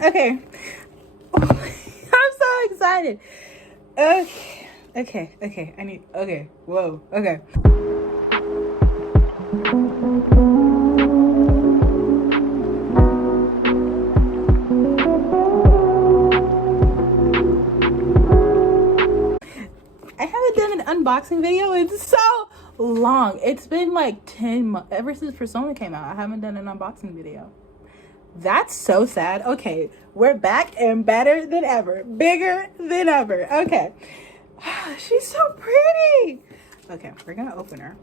Okay. I'm so excited. Okay. Whoa. Okay. I haven't done an unboxing video in so long. It's been like 10 months. Ever since Persona came out, I haven't done an unboxing video. That's so sad. Okay, we're back and better than ever. Bigger than ever. Okay. She's so pretty. Okay, we're gonna open her.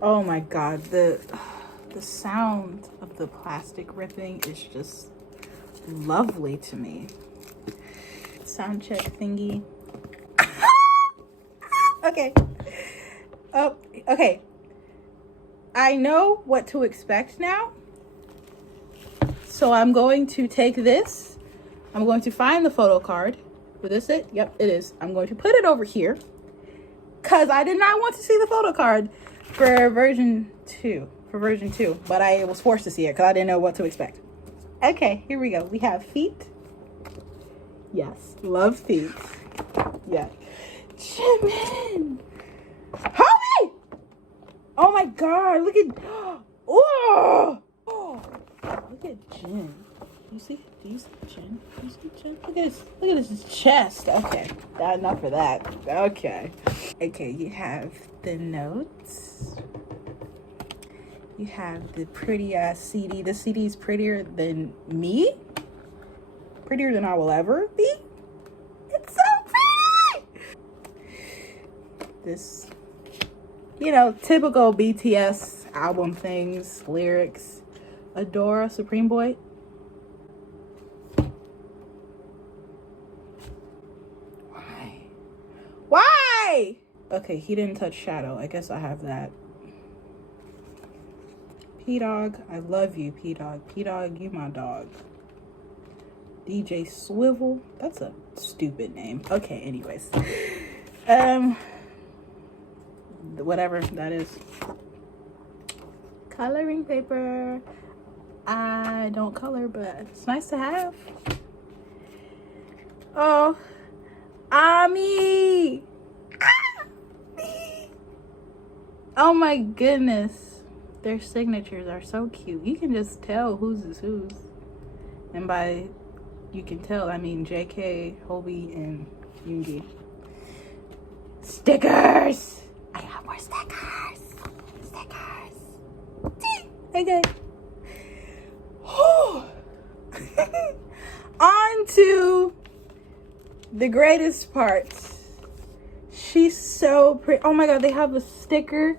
Oh my god, the sound of the plastic ripping is just lovely to me. Sound check thingy. Okay. Oh, okay. I know what to expect now. So I'm going to take this. I'm going to find the photo card. Is this it? Yep, it is. I'm going to put it over here because I did not want to see the photo card for version 2. But I was forced to see it because I didn't know what to expect. Okay, here we go. We have feet. Yes, love feet. Yeah. Jimin! Homie! Oh my god, look at... Oh! Look at Jin. Do you see Jin? Look at his chest. Okay, not enough for that. Okay, you have the notes. You have the pretty ass CD. The CD is prettier than me. Prettier than I will ever be. It's so pretty. This, typical BTS album things, lyrics. Adora, Supreme Boy. Why? Okay, he didn't touch Shadow. I guess I have that. P-Dog, I love you, P-Dog. P-Dog, you my dog. DJ Swivel. That's a stupid name. Okay, anyways. Whatever that is. Coloring paper. I don't color, but it's nice to have. Oh, Ami! Oh my goodness. Their signatures are so cute. You can just tell whose is whose. And by you can tell, I mean JK, Hobie, and Yoongi. Stickers! I got more stickers. Okay. On to the greatest part. She's so pretty. Oh my god, they have a sticker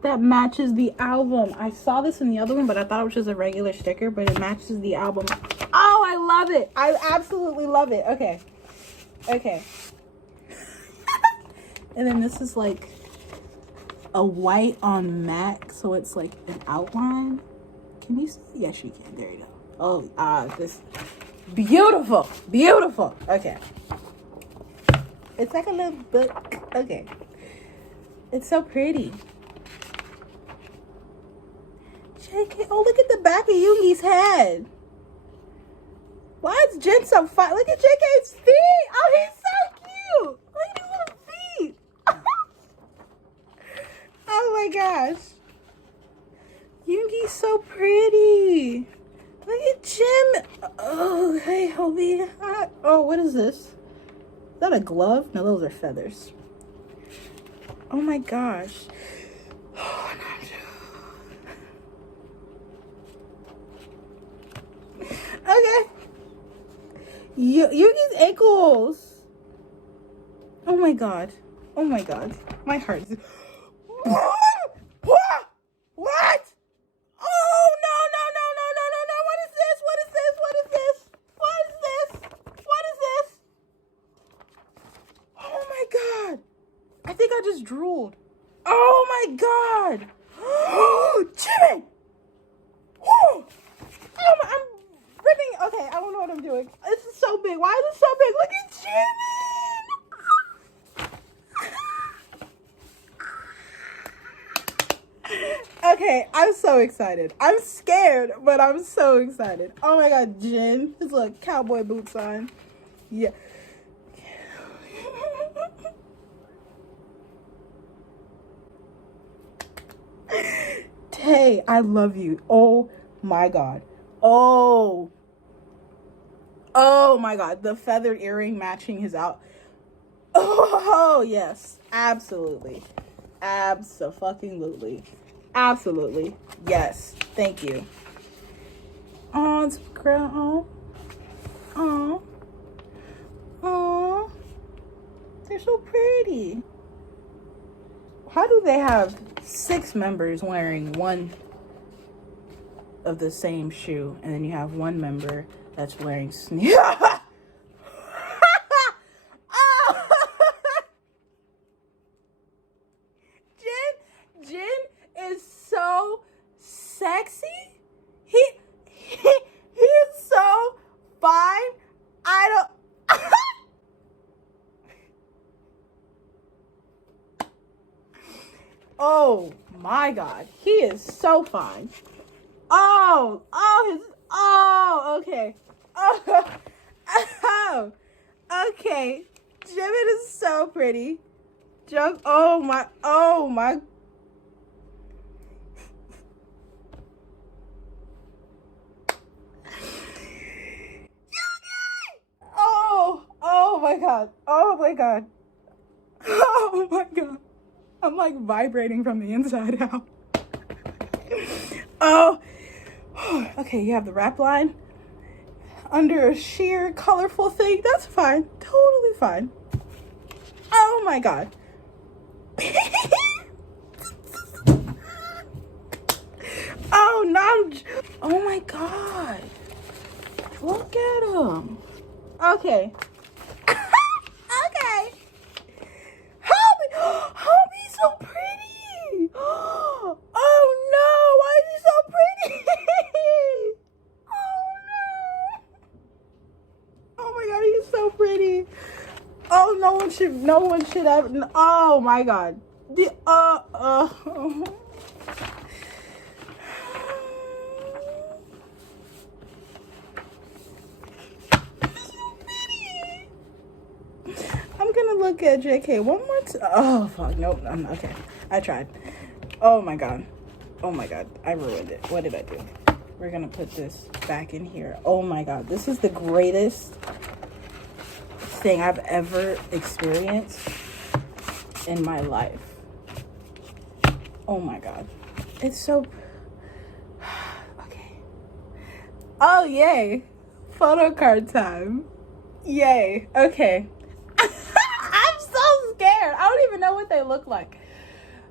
that matches the album. I saw this in the other one, but I thought it was just a regular sticker, but it matches the album. Oh, I love it. I absolutely love it. Okay. And then this is like a white on matte, so it's like an outline. Can you see? Yes, you can. There you go. Oh, this beautiful. Okay. It's like a little book. Okay. It's so pretty. JK, oh, look at the back of Yoongi's head. Why is Jin so fine? Look at JK's feet. Oh, he's so cute. Look at his little feet. Oh my gosh. Yoongi's so pretty. Look at Jim. Oh, hey, Hobie. Oh, what is this? Is that a glove? No, those are feathers. Oh my gosh. Okay. Yoongi's ankles. Oh my god. My heart is... What? Oh, no. What is this? Oh my god. I think I just drooled. Oh my god. Jimmy. I'm ripping. Okay, I don't know what I'm doing. This is so big. Why is it so big? Look at Jimmy. Okay, I'm so excited. I'm scared, but I'm so excited. Oh my god, Jin. His little cowboy boots on. Yeah. Tay, I love you. Oh my god. Oh. Oh my god. The feathered earring matching his out. Oh yes. Absolutely. Abso-fucking-lutely. Absolutely. Yes. Thank you. Oh, it's girl. Oh. Oh. They're so pretty. How do they have 6 members wearing one of the same shoe, and then you have one member that's wearing sneakers? Oh! Jin is so sexy. He is so fine. I don't. Oh my god, he is so fine. Okay. Oh, okay. Jimin is so pretty. Oh my. Oh my god. Oh my god. Oh my god. I'm like vibrating from the inside out. Oh. Okay, you have the rap line under a sheer colorful thing. That's fine. Totally fine. Oh my god. Oh no. Oh my god. Look at him. Okay. Okay. Homie's so pretty. Oh no. Why is he so pretty? Oh no. Oh my god, he's so pretty. Oh, no one should have. Oh my god. I'm gonna look at JK one more time. Oh fuck, nope, I'm not okay. I tried. Oh my god. Oh my god, I ruined it. What did I do? We're gonna put this back in here. Oh my god, this is the greatest thing I've ever experienced in my life. Oh my god. It's so okay. Oh yay. Photo card time. Yay. Okay. I'm so scared. I don't even know what they look like.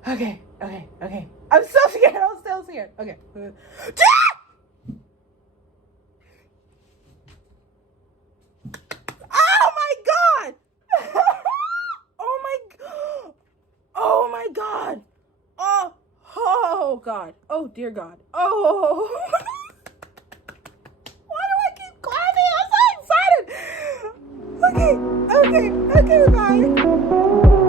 Okay. I'm so scared. I'm still scared. Okay. Oh my god. Oh my god. Oh god. Oh dear god. Oh. Why do I keep clapping? I'm so excited. Okay, bye.